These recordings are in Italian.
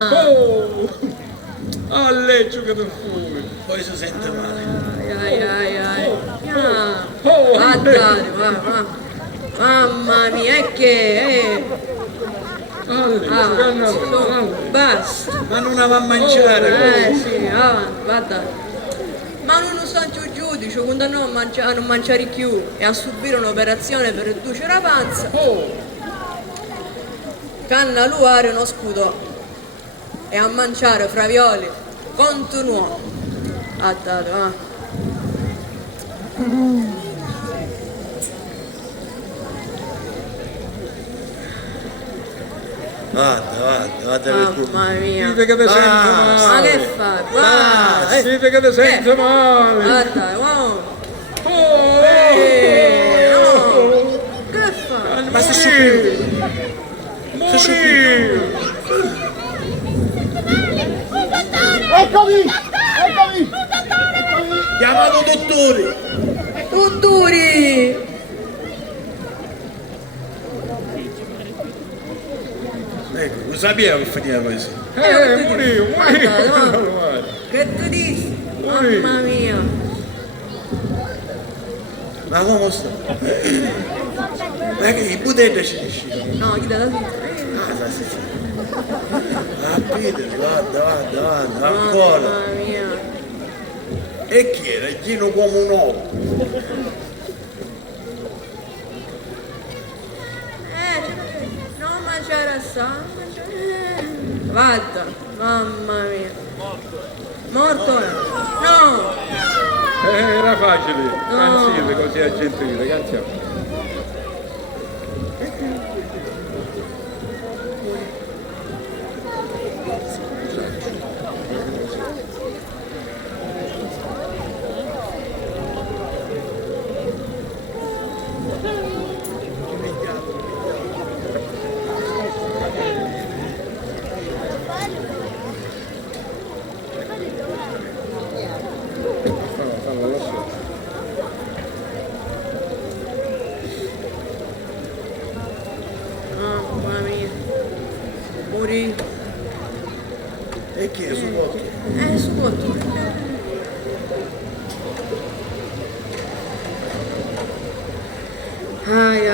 Oh! A leggio che tu fui! Poi si sente male. Oh, Guardate, mamma mia, è che basta. Ma non aveva a mangiare. Sì, avanti, guarda. Ma non sta giù giudice, condannò a non mangiare più e a subire un'operazione per riducere la panza. Canna luare uno scudo e a mangiare fravioli continuò. Guardate, va. Vada che tu. Mamma mia. dite che ti sento Ma male! che fai? Guarda, Dite che ti sento male! guarda, wow. Oh! No. Che fai? Ma si sciupì. Morì! Eccomi! Eccomi! Chiamato dottore. Tutturi! Ecco, lo sapevo che finiva così. Morì! Guarda, Morì! che ti dici? Mamma mia. Ma come sta? Ma che i budelli ci dici? No, chi dà la Ah, sì, sì. Ah, Peter, guarda, ancora. Mamma mia. E chi era? Gino come un uomo. Non mangiare assai. Guarda, mamma mia. Morto? No! Era facile! Canzile così a gentile, canzone! Fallo lassù! Mamma mia. Morì. E chi è su volto? Scuoto. Ai.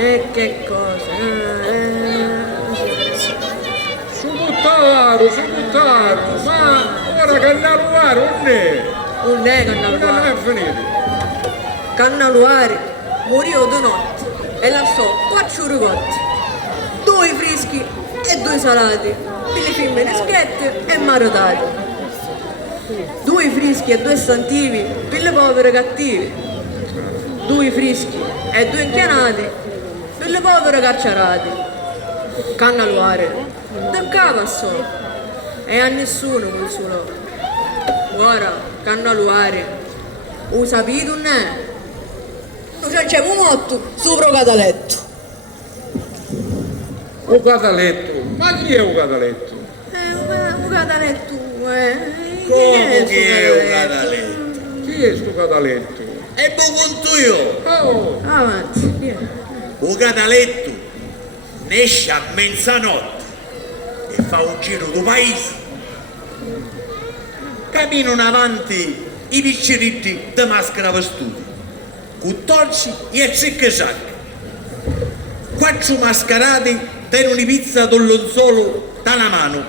E che cosa? Su buttaro! Ma ora cannaluare non è! Un nego Non è andaluare. finito! Cannaluare morì di notte e lasciò 4 ricotti, 2 freschi e 2 salati, le femmine schiette e maritati. 2 freschi e 2 stantivi per le povere cattive. 2 freschi e 2 inchianati per le povere cacciarate. Cannaluare, da capo solo e a nessuno consolò. Ora, Cannaluare, lo sapete non è? Non c'è un motto sopra il cataletto. O cataletto! Ma chi è un cataletto? Un cataletto, Come che è un cataletto? Chi è sto cataletto? E poi conto io. Oh! Avanti, via. Un cataletto ne esce a mezzanotte e fa un giro del paese. Camminano avanti i picciritti di maschera vestuti, con torci e zecche sacche. 4 mascherati tengono pizza dall'onzolo da una mano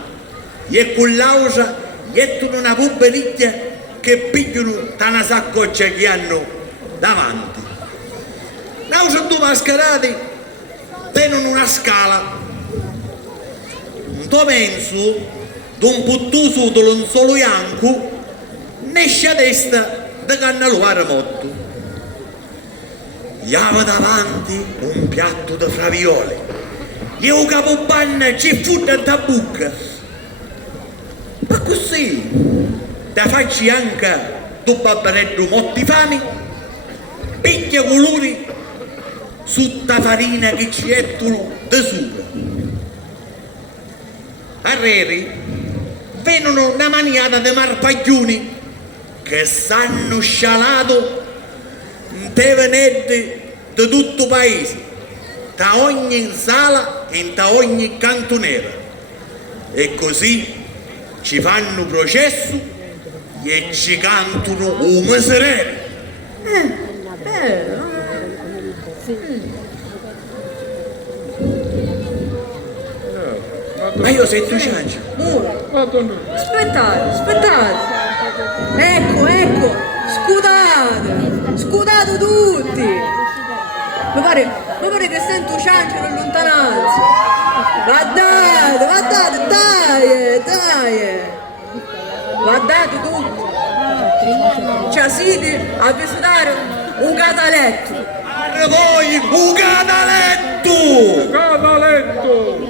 e con l'ausa mettono una poveriglia che pigliano da una saccoccia che hanno davanti. L'ausa 2 mascherati tengono una scala. Un penso d'un puttuso dall'onzolo bianco ne esce a testa da Cannaluare morto. Iava davanti un piatto di fravioli e un capopanna ci fu da bucca. Ma così da facci anche tu babbanello motti fami, picchia colori su ta farina che ci è tu da sopra. Arreri vengono una maniata di marpaglioni che s'hanno scialato in te venette di tutto il paese, da ogni sala in ogni cantonera. E così ci fanno processo e ci cantano un miserere. Bello. Ma io sento ciancia. Aspettate. Ecco, scudate tutti. Mi pare che sento cianciano in lontananza. Guardate, dai. Guardate tutti. Ci siete a visitare un cataletto. Per voi un canaletto! Cavaletto!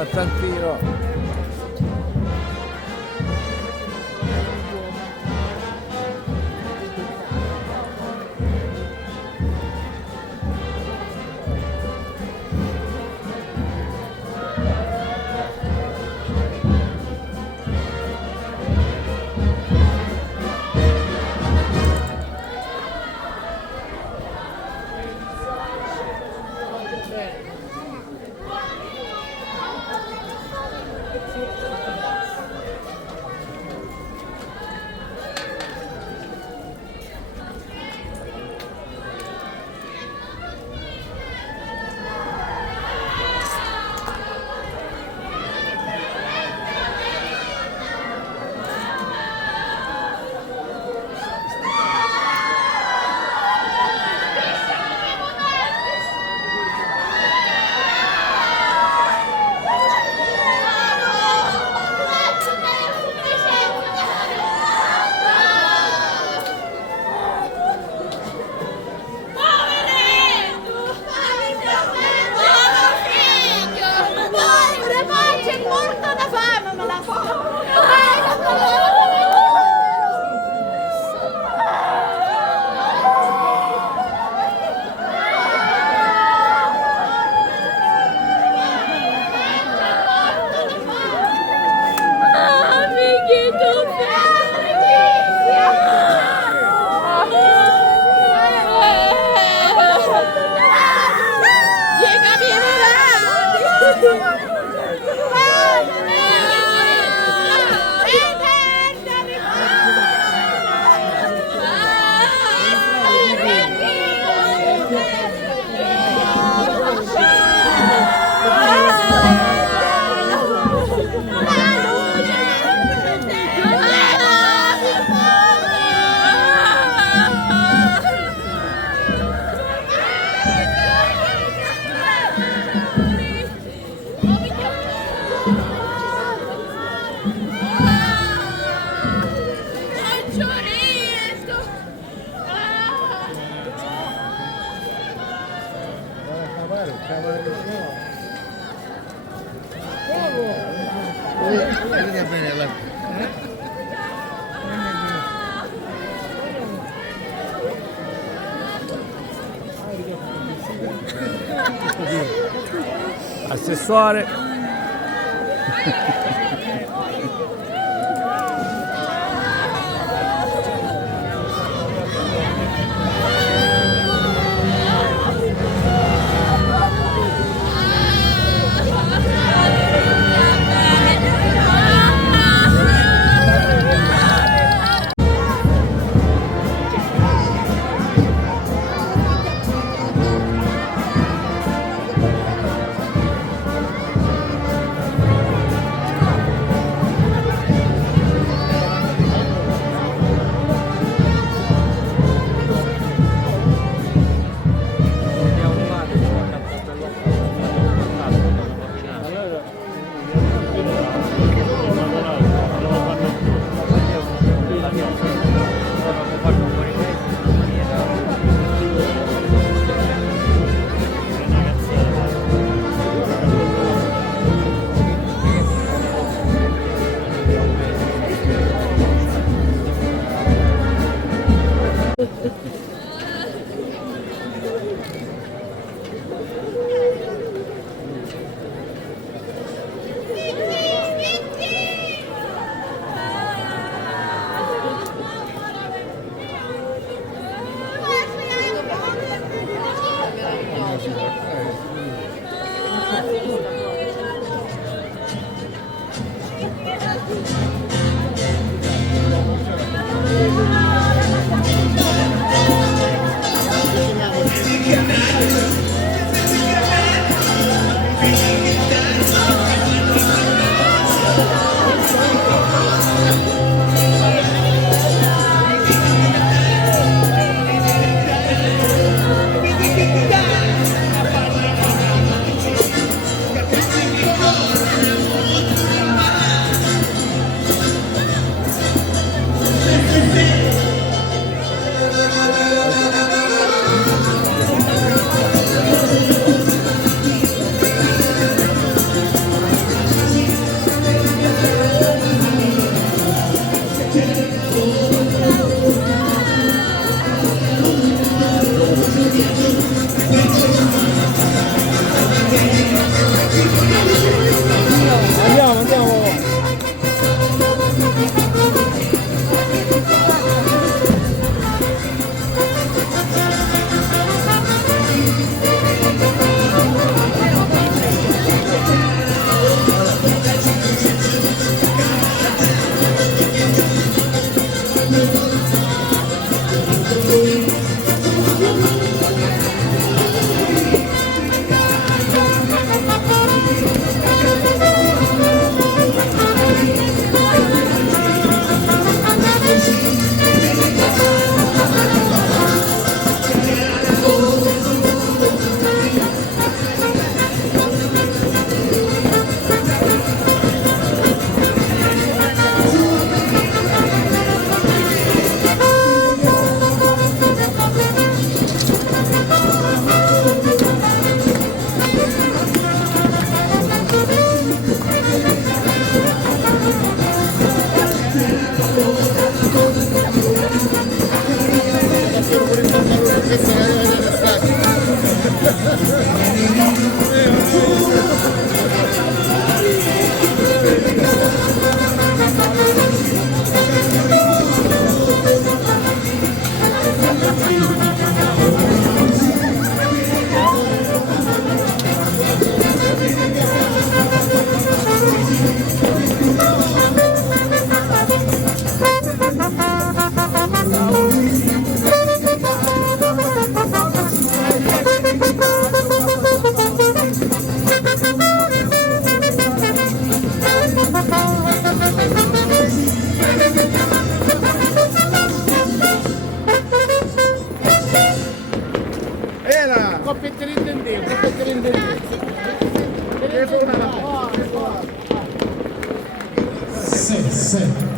a San Siro. Assessore. Era! Coppiettino intendevo, coppiettino intendevo. Sì.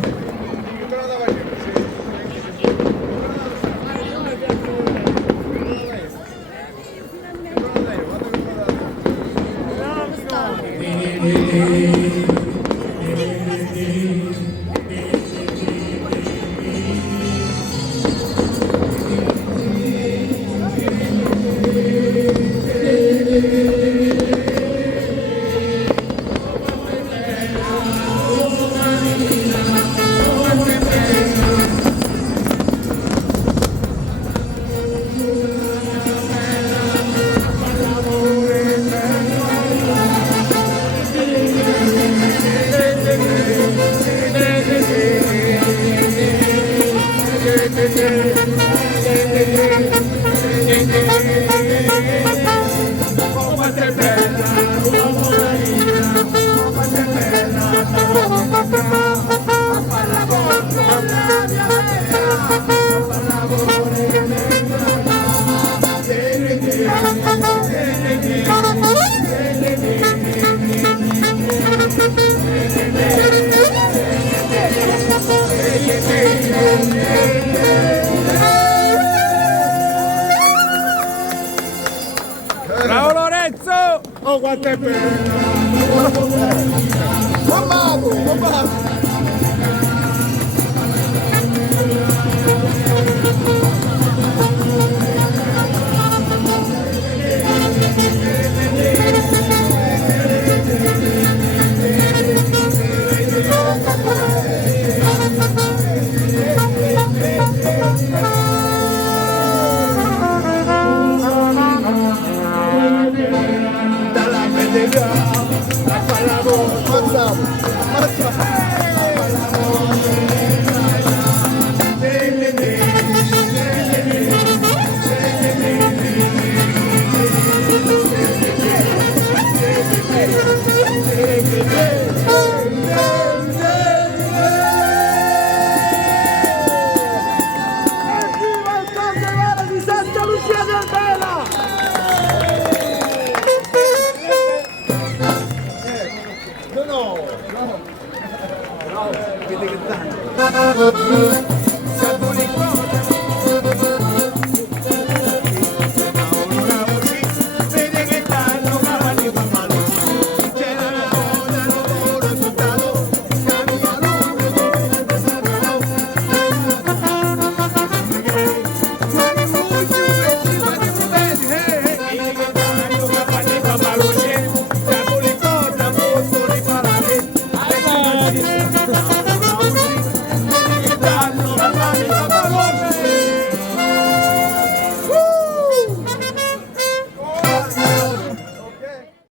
Bravo Lorenzo! Oh, quanto è bello! Mamma! Dalla medelia, la pallavolo, di Santa Lucia del Bela! No! Vedi che tanto!